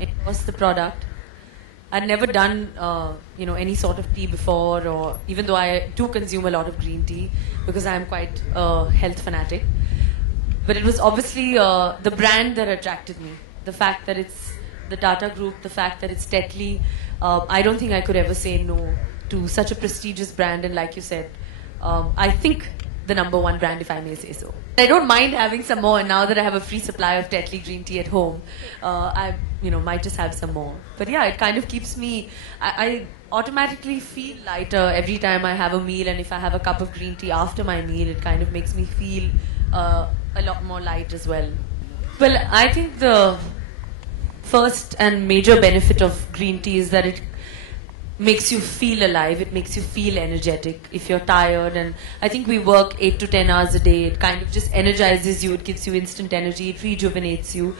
endorse the product. I'd never done, any sort of tea before, or even though I do consume a lot of green tea because I'm quite a health fanatic. But it was obviously the brand that attracted me. The fact that it's the Tata Group, the fact that it's Tetley. I don't think I could ever say no to such a prestigious brand. And like you said, I think the number one brand, if I may say so. I don't mind having some more. And now that I have a free supply of Tetley green tea at home, I might just have some more. But yeah, it kind of keeps me. I automatically feel lighter every time I have a meal, and if I have a cup of green tea after my meal, it kind of makes me feel a lot more light as well. Well, I think the first and major benefit of green tea is that it makes you feel alive, it makes you feel energetic if you're tired. And I think we work 8 to 10 hours a day. It kind of just energizes you, it gives you instant energy, it rejuvenates you,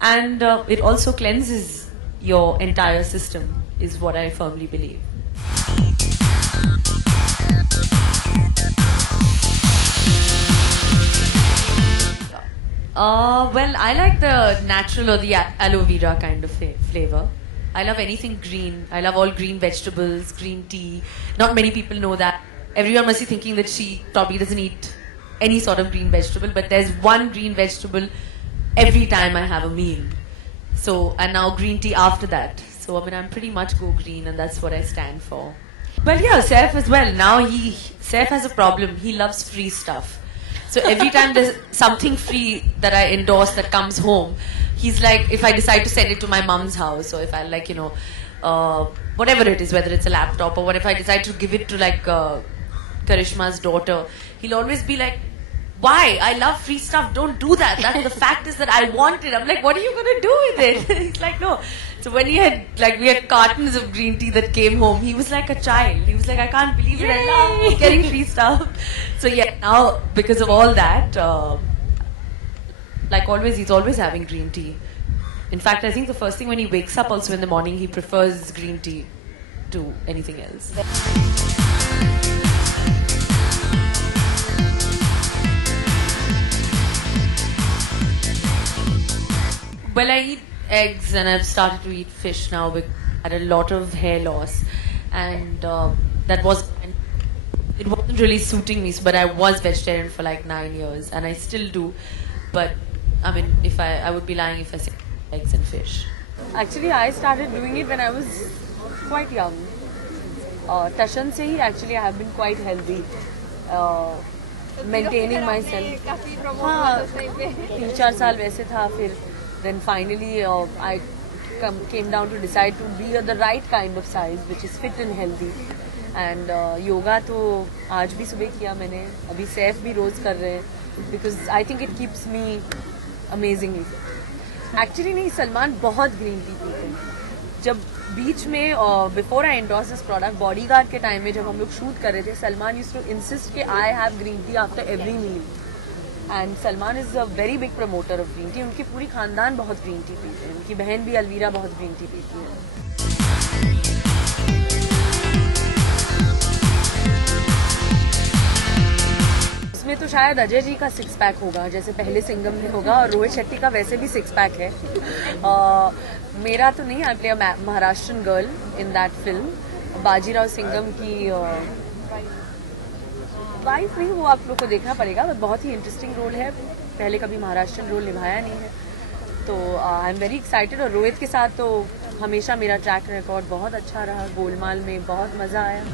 and it also cleanses your entire system, is what I firmly believe. Well, I like the natural or the aloe vera kind of flavor. I love anything green. I love all green vegetables, green tea. Not many people know that. Everyone must be thinking that she probably doesn't eat any sort of green vegetable, but there's one green vegetable every time I have a meal. So, and now green tea after that. So, I mean, I'm pretty much go green, and that's what I stand for. Well, yeah, Saif as well. Now Saif has a problem. He loves free stuff. So every time there's something free that I endorse that comes home, he's like, if I decide to send it to my mom's house, or if I like, whatever it is, whether it's a laptop or what, if I decide to give it to like Karishma's daughter, he'll always be like, why? I love free stuff. Don't do that. The fact is that I want it. I'm like, what are you going to do with it? He's like, no. So when we had cartons of green tea that came home, he was like a child. He was like, I can't believe it. I love getting free stuff. So yeah, now because of all that, like always, he's always having green tea. In fact, I think the first thing when he wakes up also in the morning, he prefers green tea to anything else. Well, I eat eggs and I've started to eat fish now. I had a lot of hair loss, and it wasn't really suiting me, but I was vegetarian for like 9 years, and I still do. But I mean, if I would be lying if I said eggs and fish. Actually, I started doing it when I was quite young. Tashan se hi, actually I have been quite healthy. Maintaining myself. हाँ, 3-4 साल वैसे था फिर. Then finally I came down to decide to be the right kind of size, which is fit and healthy. And yoga तो आज भी सुबह किया मैंने. अभी सैफ भी रोज कर रहे हैं, because I think it keeps me amazingly fit. Actually नहीं, सलमान बहुत ग्रीन टी पीते हैं. जब बीच में before I endorse this product, bodyguard के टाइम में जब हम लोग शूट कर रहे थे, सलमान यूज्ड टू इंसिस्ट कि I have green tea after every meal. And Salman is a very big promoter of green tea. उनकी पूरी खानदान बहुत ग्रीन टी पीते हैं. उनकी बहन भी अलवीरा बहुत ग्रीन टी पीती है. उसमें तो शायद अजय जी का 6 पैक होगा, जैसे पहले सिंघम में होगा, और रोहित शेट्टी का वैसे भी 6 पैक है. मेरा तो नहीं. I play a Maharashtrian girl in that film. Bajirao Singham की वाइफ नहीं, वो आप लोग को देखना पड़ेगा. बहुत ही इंटरेस्टिंग रोल है. पहले कभी महाराष्ट्रन रोल निभाया नहीं है, तो आई एम वेरी एक्साइटेड. और रोहित के साथ तो हमेशा मेरा ट्रैक रिकॉर्ड बहुत अच्छा रहा. गोलमाल में बहुत मज़ा आया.